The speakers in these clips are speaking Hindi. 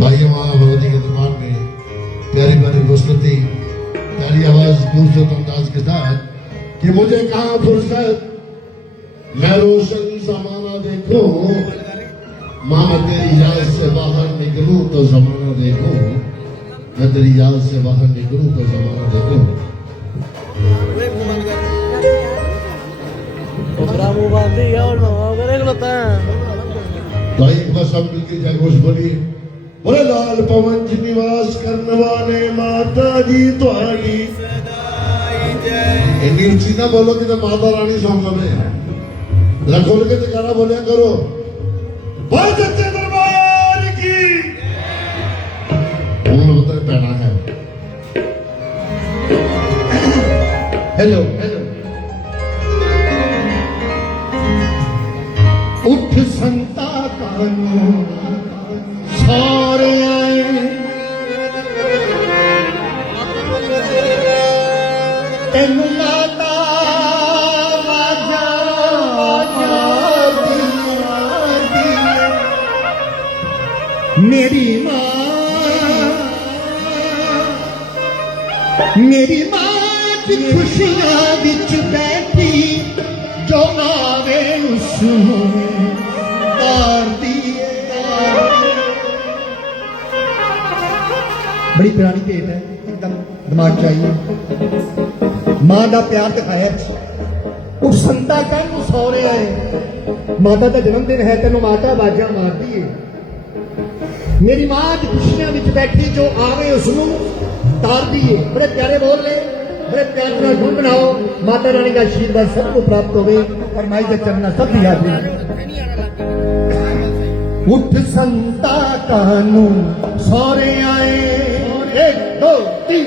भाइयों वहाँ भगवती के दरबार में प्यारी प्यारी प्रस्तुति, प्यारी आवाज खूबसूरत अंदाज के साथ कि मुझे कहाँ फुर्सत, मैं रोशन जमाना देखूं, माँ मैं तेरी याद से बाहर निकलूं तो जमाना देखूं, मैं तेरी याद से बाहर निकलूं तो जमाना देखूं। तो एक बार सब मिलकर जय घोष बोली, बोले लाल पवन जी निवास करने वाले माता जी तुम्हारी इतनी ऊंची ना बोलो कि तो माता रानी सामने जरा खोल के जगह बोलिया करो, बोल सच्चे दरबार की। उन्होंने बताया पहना है। हेलो हेलो उठ संता कानू सारे आए, तेन माता वाजा मेरी मां खुशियां विच बैठी जो आवे उसनूं तार दिए। बड़ी पुरानी भेंट है, एकदम दिमाग चाहिए। मां का प्यार दिखाया, उस संता कह सौ रहा है, माता का जन्मदिन है, तेन माता आवाजा मारती है। मेरी मां खुशियां विच बैठी जो आवे उसनूं तार दिए। बड़े प्यारे बोल रहे, बड़े प्यार का गुण बनाओ, माता रानी का आशीर्वाद सबको प्राप्त होवे और माई के चरणा सब की हाजिरी। उठ संता कानू सौरे आए, एक दो तीन।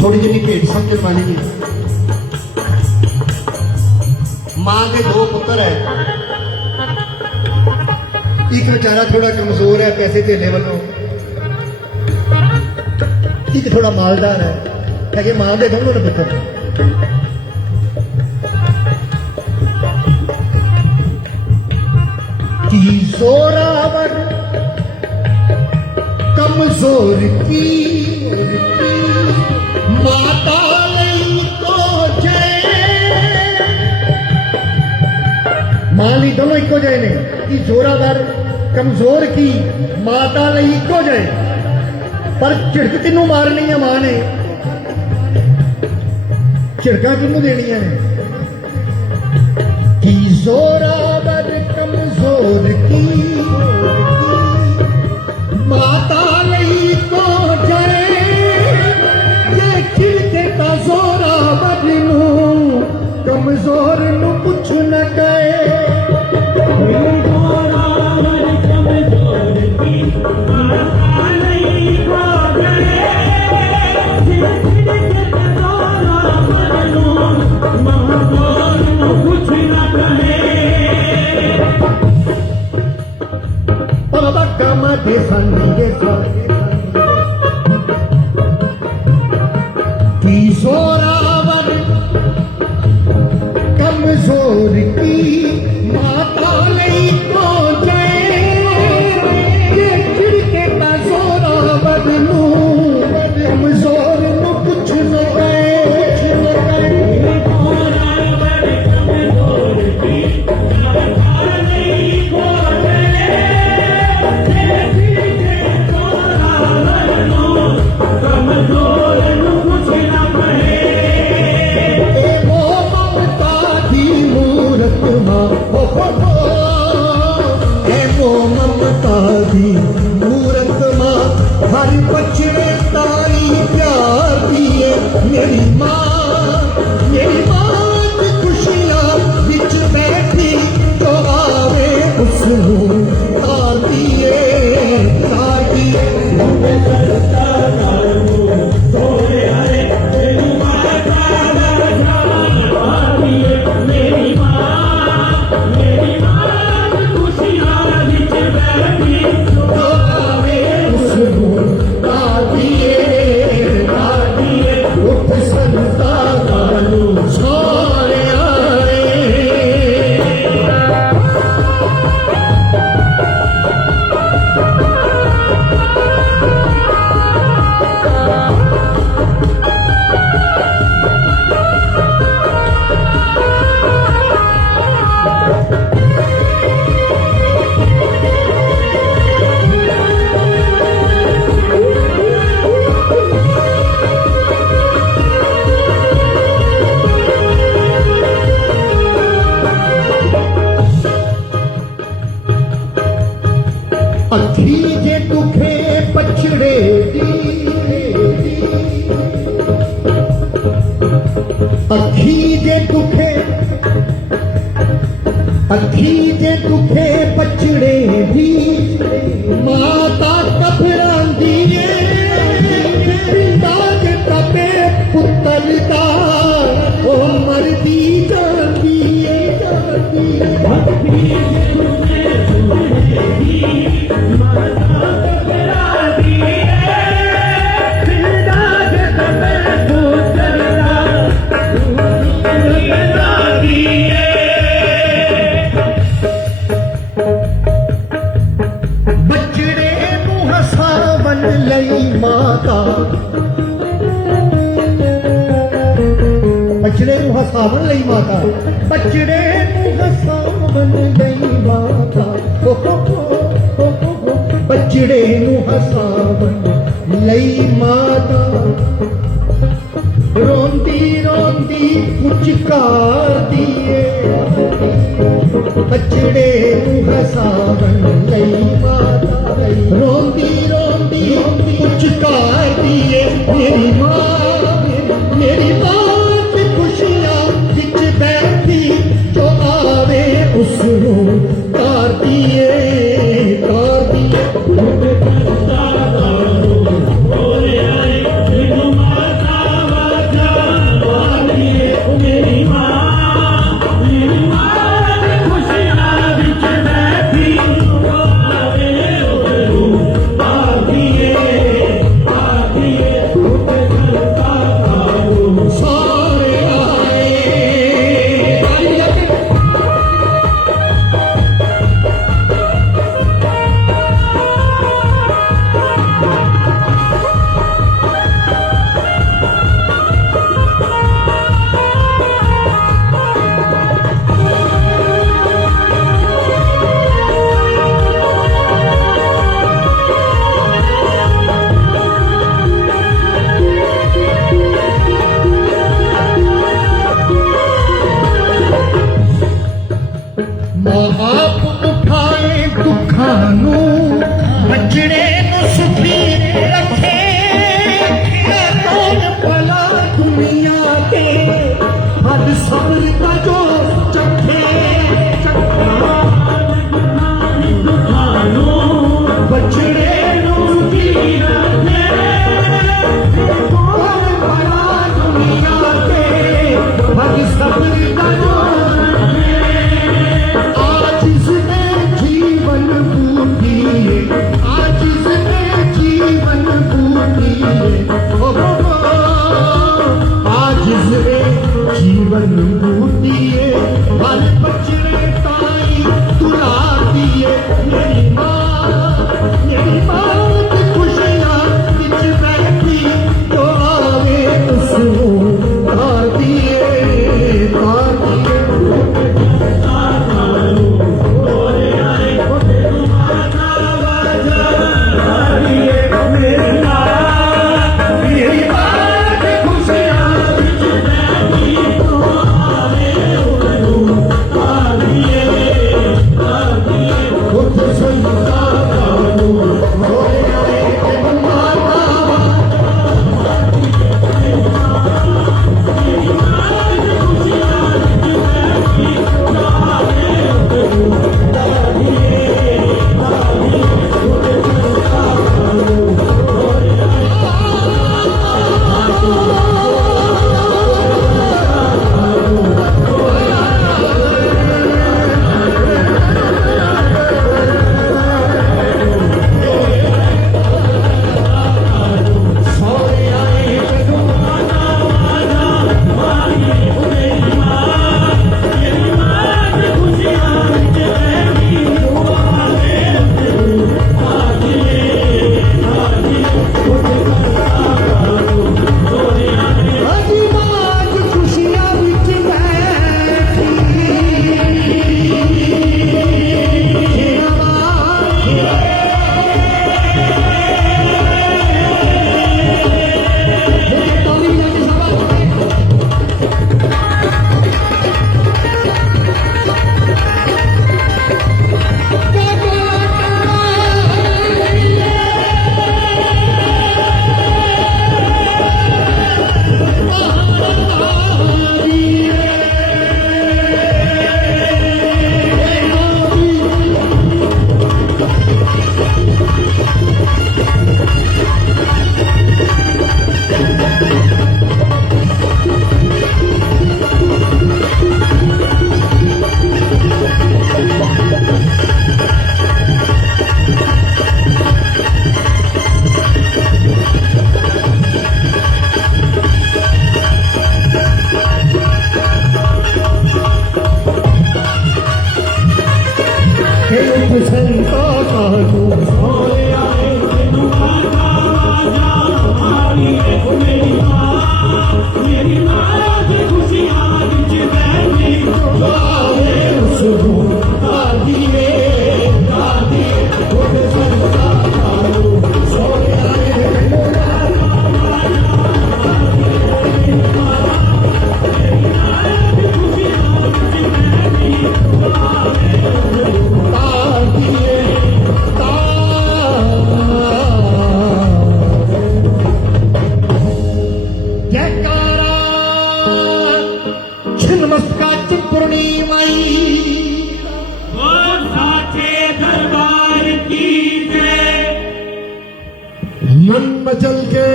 थोड़ी जी भेंट समझ वाली है। मां के दो पुत्र है, एक बेचारा थोड़ा कमजोर है पैसे धेले वालों, एक थोड़ा मालदार है कि मां के दोनों ने पुत्र। की जोरावर कमजोर की माता को जय, मां ली दोनों इको जय ने कि जोरावर कमजोर की माता ली इको जय, पर झिड़क किनू मारनी है मां ने, झिड़का किनू देनिया ने। कि जोरावर कमजोर की माता ली को जय, ये खिलके का जोरावर नू कमजोर नू कुछ न कहे। जोरावर कमजोर की माता ली को जय, ये खिलके का जोरावर नू कमजोर नू कुछ न कहे। मधे संगे की जोरावर कमजोर की माता ली को जय, ये खिड़के का जोरावर नू कमजोर नू कुछ न कहे। जोरावर कमजोर की माता ली को मूरत मां हर बचड़े तारी प्यार दिए। मेरी मां की खुशियां बिच बैठी तो आवे उसनू तार दिए, तार दिए। अखी जे दुखे पछड़े दी, अखी जे दुखे पछड़े दी माता घबरांदी है। पिंडा दे तपे पुत्तर दा ओ मरदी जांदी है। बचड़े नू हसावन लई माता, बचड़े नू हसावन लई माता, बचड़े नू हसावन लई माता, बचड़े नू हसावन लई माता, रोंदी रोंदी पुचकार दिए। बचड़े नू हसावन लई माता, रोंदी रोंदी पुचकार दिए। मेरी मां की खुशियां बिच बैठी जो आवे उसनू तार दिए, तार दिए। माता जीवन बूटिए मन बचने ताई तुला दिए मेरी माँ की खुशियाँ बिच बैठी तो आवे उसको तार दिए मन मचल के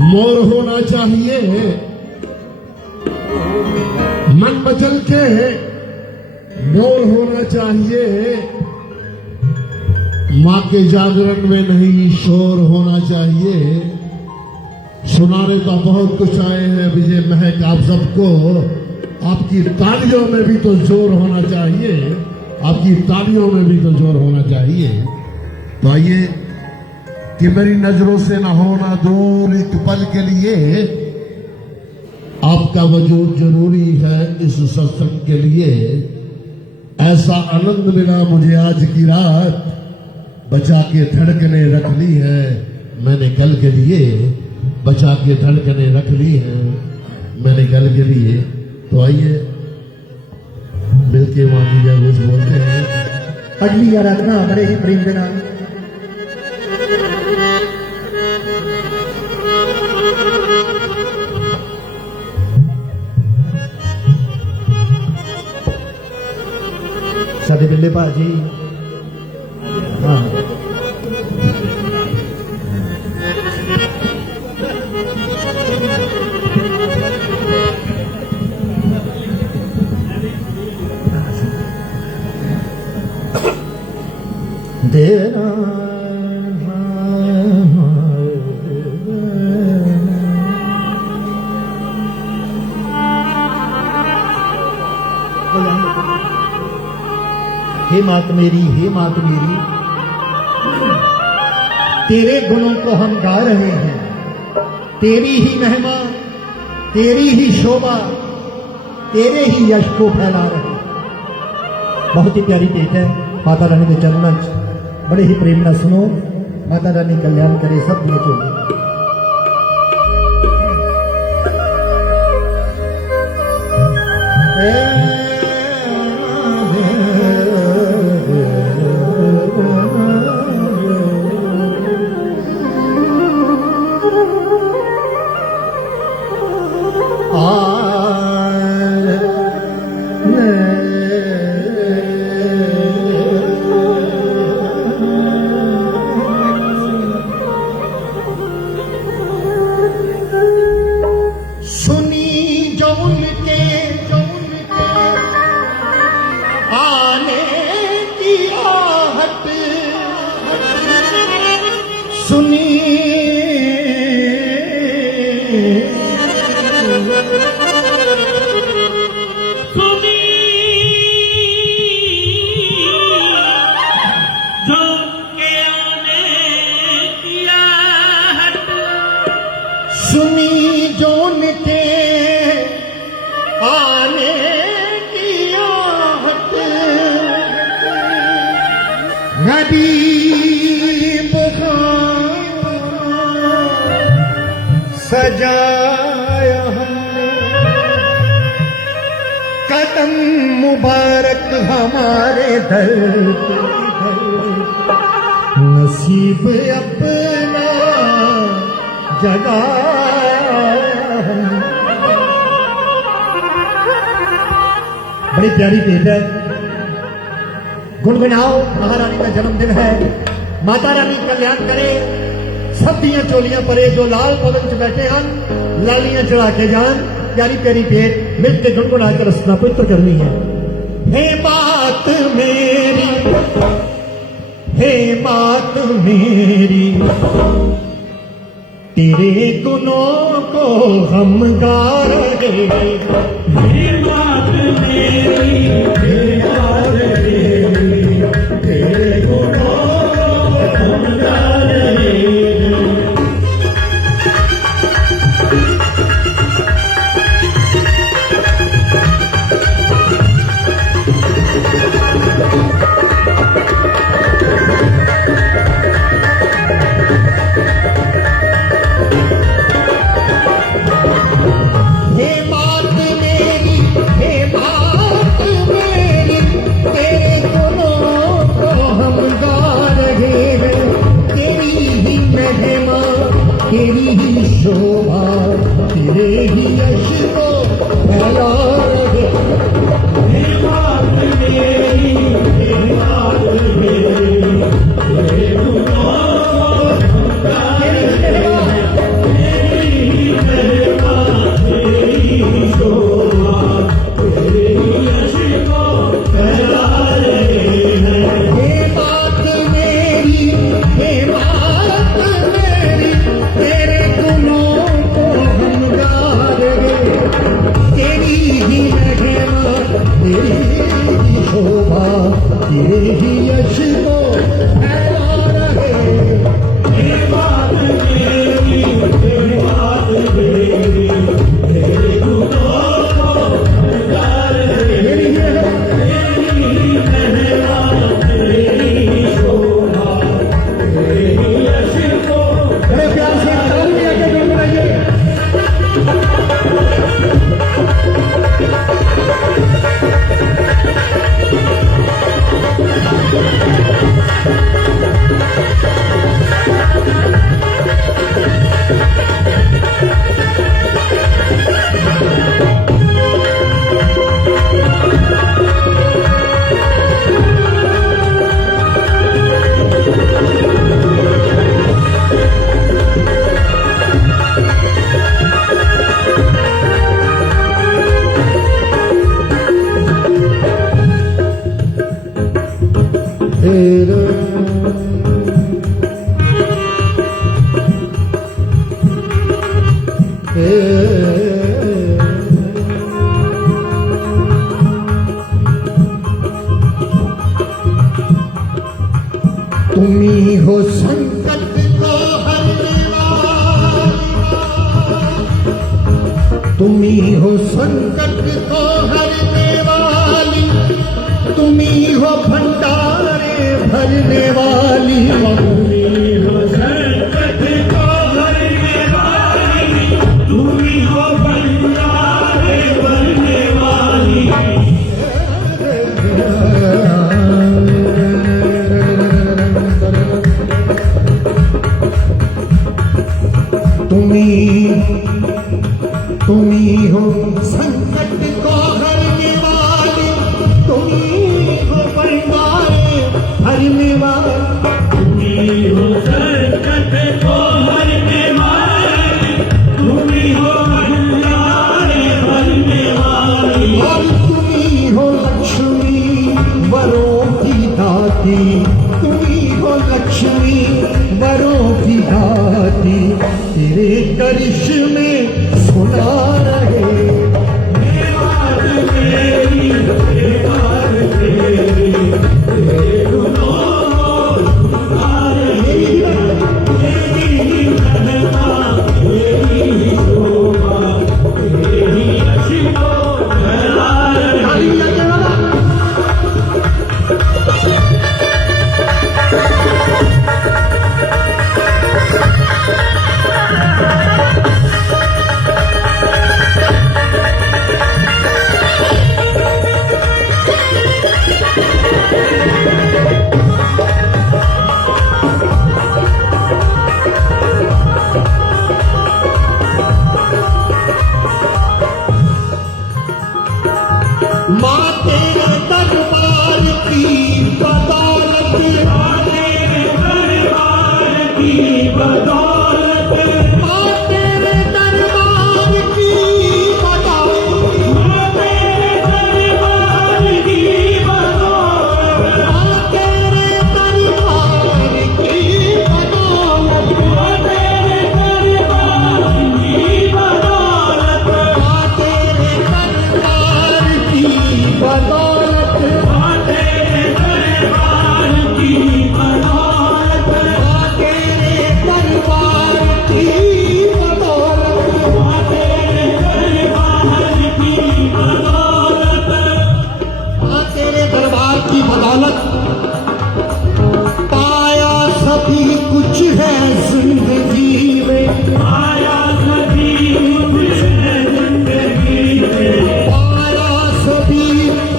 मोर होना चाहिए, मन मचल के मोर होना चाहिए, माँ के जागरण में नहीं शोर होना चाहिए। सुनाने का बहुत कुछ आए हैं विजय महक आप सबको, आपकी तालियों में भी तो जोर होना चाहिए, आपकी तालियों में भी तो जोर होना चाहिए। तो आइए कि मेरी नजरों से न होना दूर एक पल के लिए, आपका वजूद जरूरी है इस सत्संग के लिए। ऐसा आनंद मिला मुझे आज की रात, बचा के धड़कने रख ली है मैंने कल के लिए, बचा के धड़कने रख ली है मैंने कल के लिए। तो आइए मिलके माँ की जय कुछ बोलते हैं। अगली आराधना हमारे ही प्रेम देना साडे बिल्ले भाजी। हाँ देना मात मेरी, हे मात मेरी, तेरे गुणों को हम गा रहे हैं, तेरी ही महिमा, तेरी ही शोभा, तेरे ही यश को फैला रहे हैं। बहुत ही प्यारी भेंट है माता रानी के चरणों च बड़े ही प्रेम न सुनो। माता रानी कल्याण करे सब दिए चोली। सुनी जो के आने की आहट, सुनी जोन के आने की आहट, गरीब सजाया हमने कदम मुबारक हमारे दर पे, नसीब अपना जगाया हमने। बड़ी प्यारी भेंट है, गुनगुनाओ। महारानी का जन्मदिन है, माता रानी कल्याण करे सब दियां चोलियां परे जो लाल पवन च बैठे हैं, लालियां चढ़ा के जान। प्यारी प्यारी भेंट मिलके गुनगुना कर रचना पवित्र करनी है। हे मात मेरी, हे मात मेरी, तेरे गुनों को हम गा रहे हैं। हे मात मेरी, हे मात मेरी, तेरे गुणों को हम गा रहे हैं। तेरी ही शोभा, तेरे ही यश को फैला रहे। हे मात मेरी, हे मात मेरी, तेरे गुणों को हम गा रहे हैं। तेरी ही महिमा, तेरी ही शोभा, तेरे ही यश को फैला रहे हैं। हे मात मेरी, हे मात मेरी, तेरे गुणों को हम गा रहे। तेरी ही महिमा, तेरी ही शोभा, तेरे ही यश को फैला रहे। हे मात मेरी, हे मात मेरी, तेरे गुणों को हम गा रहे हैं। तेरी ही महिमा, तेरी ही महिमा, तेरी ही शोभा, तेरे ही यश को बड़े प्यार से ताली आके गुनगुनाइए। हो संकट को हरने वाली, तुम ही हो संकट को हरने वाली, तुम ही हो भंडारे भरने वाली। संकट को हरने वाली, तुम्ही हो भंडारे भरने वाली। तुम्ही हो संकट को हरने वाली, तुम्ही हो भंडारे भरने वाली। तुम्ही हो संकट को हरने वाली, तुम्ही हो भंडारे भरने वाली। और तुम्ही हो लक्ष्मी वरों की दाती, तुम्ही हो लक्ष्मी वरों की दाती। तेरे करिश्मे सुना रहे देवार तेरी, देवार तेरी, तेरे गुणों सुधार तेरी महिमा, तेरी शोभा, तेरी अशिको करार। माँ तेरे दरबार की बदौलत, तेरे दरबार की बदौलत, माँ तेरे दरबार की बदौलत, तेरे दरबार की बदौलत, माँ तेरे दरबार की बदौलत, तेरे दरबार की बदौलत, माँ तेरे दरबार की बदौलत, तेरे दरबार की बदौलत, माँ तेरे दरबार की बदौलत, तेरे दरबार की बदौलत, माँ तेरे दरबार की बदौलत पाया सभी कुछ है जिंदगी में, आया सभी कुछ है जिंदगी में, पाया सभी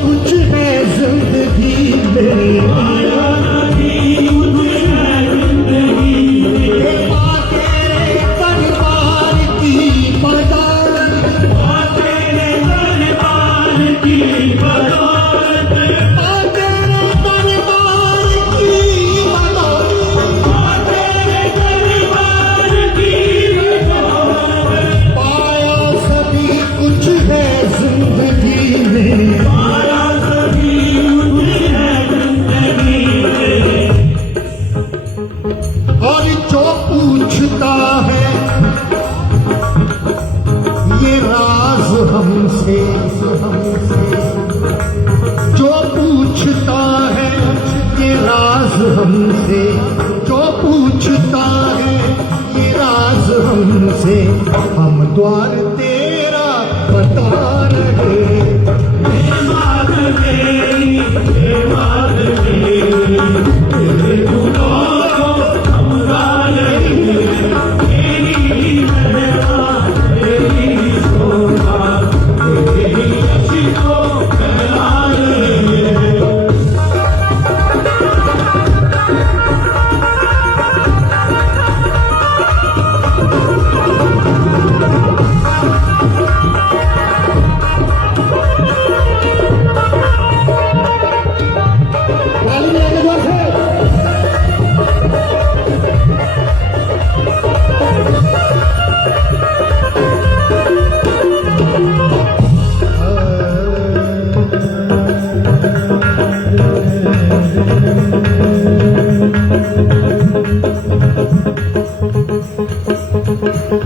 कुछ है जिंदगी में। आया सभी कुछ है जिंदगी में। माँ तेरे दरबार की बदौलत, तेरे दरबार की बदौलत, माँ तेरे दरबार की बदौलत, तेरे दरबार की बदौलत, पाया सभी कुछ है जिंदगी में। आया सभी कुछ है जिंदगी में। और जो पूछता है ये राज हमसे, जो पूछता है ये राज हमसे, जो पूछता है ये राज हमसे, हम द्वार तेरा बता रहे। देवार तेरी, देवार तेरी, तेरे गुणों को समझार तेरी महिमा, तेरी शोभा, तेरी अशिको करार।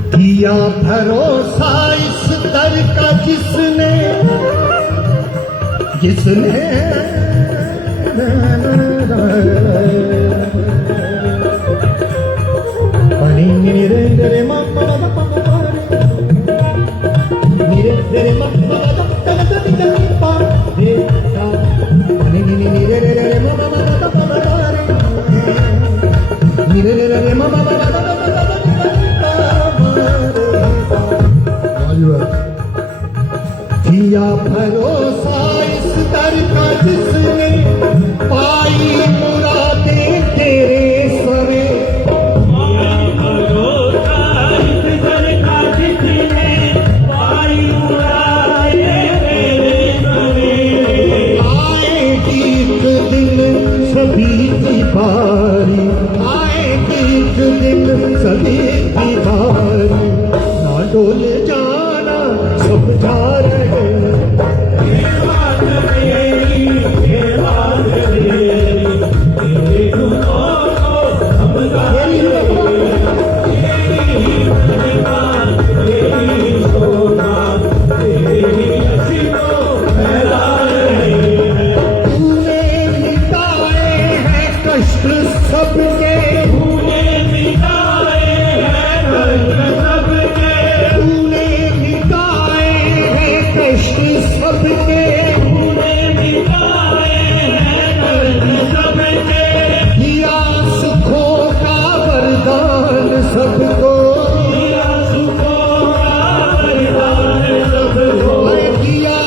किया भरोसा इस दर का जिसने, जिसने ni re re ma pa da pa pa re ni re ma pa da pa da pa re sa ni re ma pa da pa da re ni re ma pa da pa किया भरोसा इस दर का जिसने पाई मुरादे तेरे सरे भरोसा इस दर का जिसने पाई मुरादे तेरे सरे आएगी एक दिन सभी की बारी आएगी एक दिन सभी की बारी ना डोल जाना सब जा रहे ये बात मेरी तेरे गुनों को समझा तेरी शोभा तेरी हसीनों फैला रहे तूने मिटाए हैं कष्ट सबके तूने मिटाए हैं कष्ट सबके तूने मिटाए हैं कष्ट सबके तूने मिटाए हैं कष्ट सबके दिया सुखों का वरदान सबको दिया सुखों का वरदान सबको दिया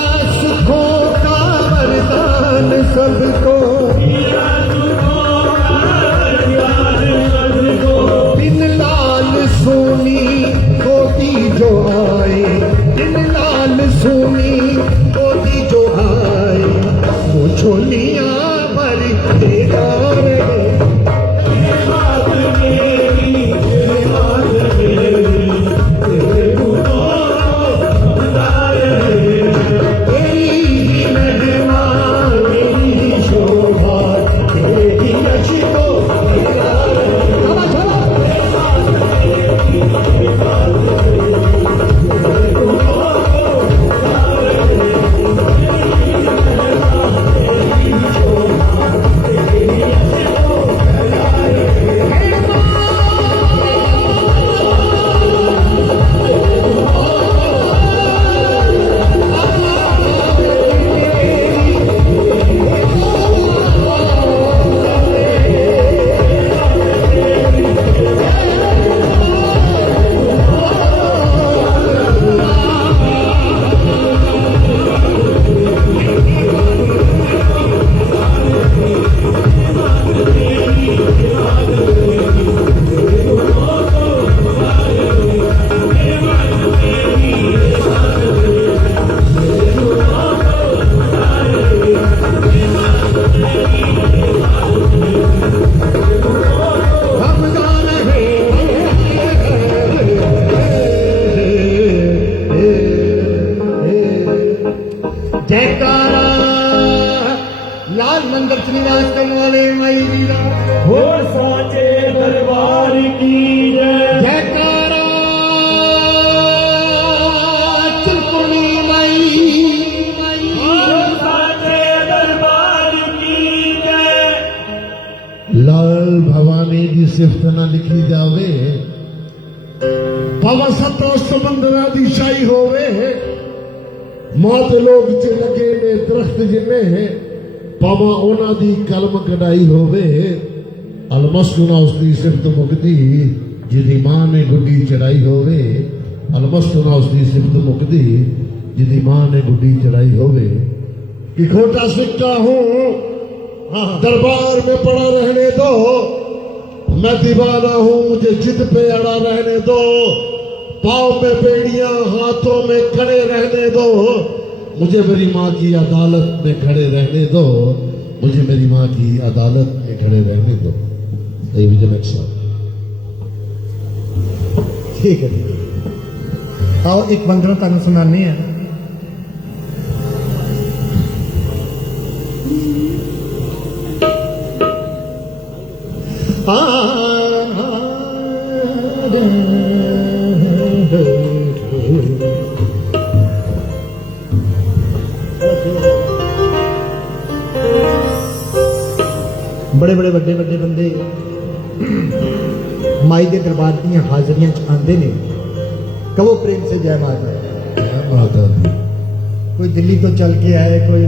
सुखों का वरदान सबको दिया सुखों का वरदान सबको दिन लाल सोनी कोटी जो आए दिन लाल सोनी कोटी जो आए वो छोलियां भर के गारे ये बात मेरी तेरे गुनों को समझा रहे तेरी महिमा तेरी शोभा तेरी अशिको हम जान है जयकारा लाल मंदिर श्रीनिवास करने वाले माई जी का हो साचे दरबार की जय जयकारा चिंतनी माई हो साचे दरबार की जय लाल भवानी जी सिफत न लिखी जावे पव सतो समंदरा दी शाही होवे मौत लोग च लगे ने दरख्त जिन्ने पवा ओना दी कलम कढ़ाई होवे अलमस्तुना उसकी सिफत मुकदी जिदी मां ने गुड्डी चढ़ाई होवे अलमस्तुना उसकी सिफत मुकदी जिदी मां ने गुड्डी चढ़ाई होवे कि खोटा सिक्का हूँ दरबार में पड़ा रहने दो मैं दीवाना हूँ मुझे जिद पे अड़ा रहने दो पाँव में बेड़ियां हाथों में खड़े रहने दो मुझे मेरी माँ की अदालत में खड़े रहने दो मुझे मेरी माँ की अदालत में खड़े रहने दो ये मुझे नक्शा ठीक है आओ एक वंदना तुम सुनानी है बड़े बड़े बड़े बड़े बंदे माई के दरबार दी हाजरियां च आते ने, कहो प्रेम से जय माता। जय माता दी। कोई दिल्ली तो चल के आए, कोई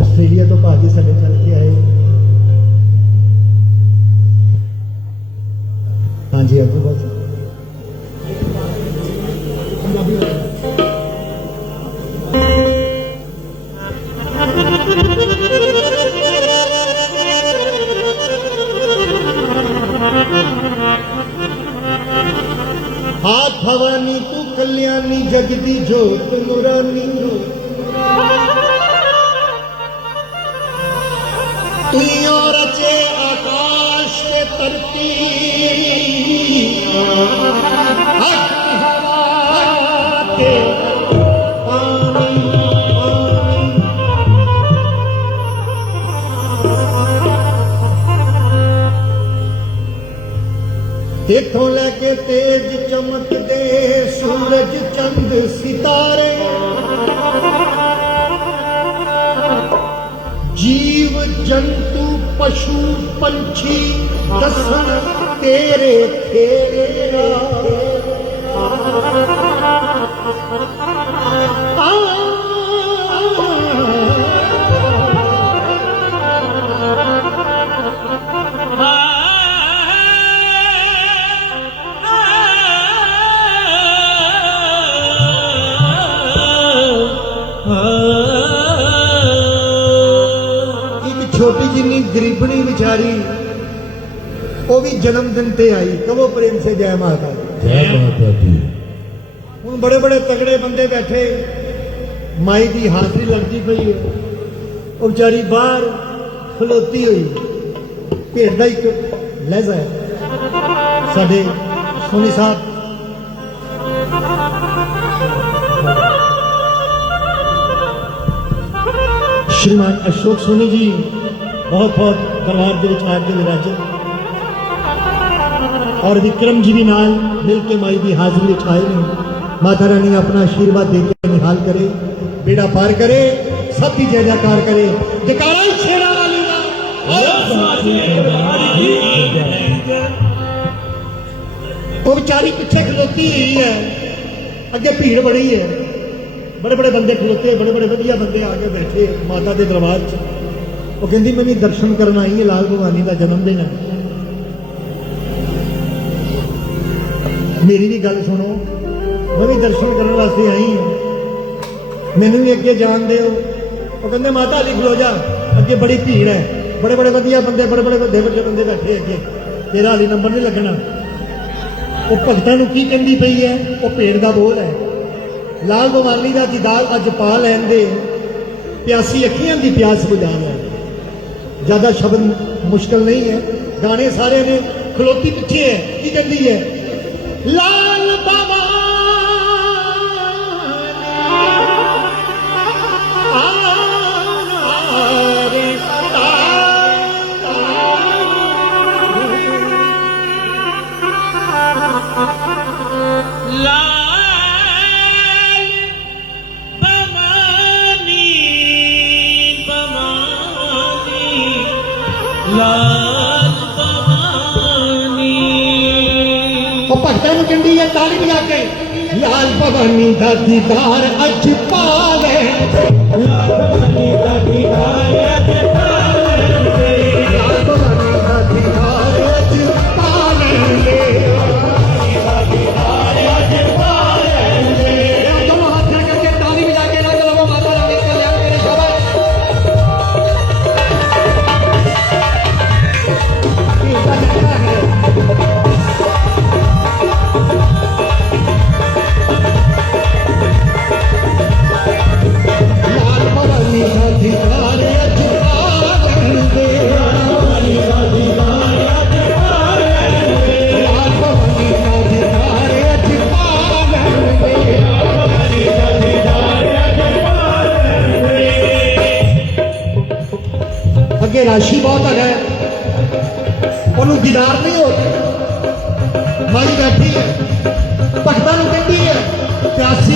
आस्ट्रेलिया तो भाजी साडे चल के आए। हाँ जी अगू बस हाथ भवानी तू कल्याणी जगदी जोत नुरानी, तू और रचे आकाश के तरती, अग्नि हवा के पानी, देखो लगे तेज चमकते सूरज चंद सितारे, जीव जंतु पशु पंछी दसन तेरे खेरा। छोटी जिन्नी गरीबनी बेचारी वो भी जन्मदिन ते आई, कहो प्रेम से जय माता। जय माता दी। हूँ बड़े बड़े तगड़े बंदे बैठे, माई की हाजरी लगती पई है, वो बेचारी बाहर खलोती हुई, भेड़ का एक लहजा है साडे सोनी साहब श्रीमान अशोक सोनी जी बहुत बहुत दरबार के आके विराजन, और विक्रम जी भी नाल मिल के माई की हाजरी आए ने। माता रानी अपना आशीर्वाद देकर निहाल करे, बेड़ा पार करे, सब की जय जयकार करे। जयकारा शेरा वाली वो बेचारी पीछे खलोती हुई है, अगे भीड़ बड़ी है, बड़े बड़े बंदे खलोते, बड़े बड़े वधिया बंदे आके बैठे माता के दरबार च। वो कहती मैं भी दर्शन करना आई है, लाल भवानी का जन्मदिन है। मेरी भी गल सुनो, मैं भी दर्शन करने वास्ते आई हूं, मैनू भी अगे जान दो। वो कहते माता अली खलो जा, अगे बड़ी भीड़ है, बड़े बड़े वधिया बंदे, बड़े बड़े वड्डे वड्डे बंदे बैठे अगे, तेरा हाली नंबर नहीं लगना। वो भगतां नूं की कहंदी पई है, वो भेड़ का बोल है, लाल भवानी का दीदार अज पा लैन दे, प्यासी अखियां की प्यास बुझा लै। ज्यादा शब्द मुश्किल नहीं है, गाने सारे ने, खलोती पीछे है, की कहती है लाल बाबा भगतां नूं कहंदी है ताली बजा के, लाल भवानी दा दीदार अज पा ले, लाल भवानी दा दीदार अज पा ले, लाल भवानी दा दीदार अज पा ले, दोनों हाथ करके ताली बजा के ना चलो माता रानी कल्याण करे। शाबाश। अगे राशि बहुत है, उन्होंने दीदार नहीं होती, माई बैठी है, भगतां नूं कहती है प्यासी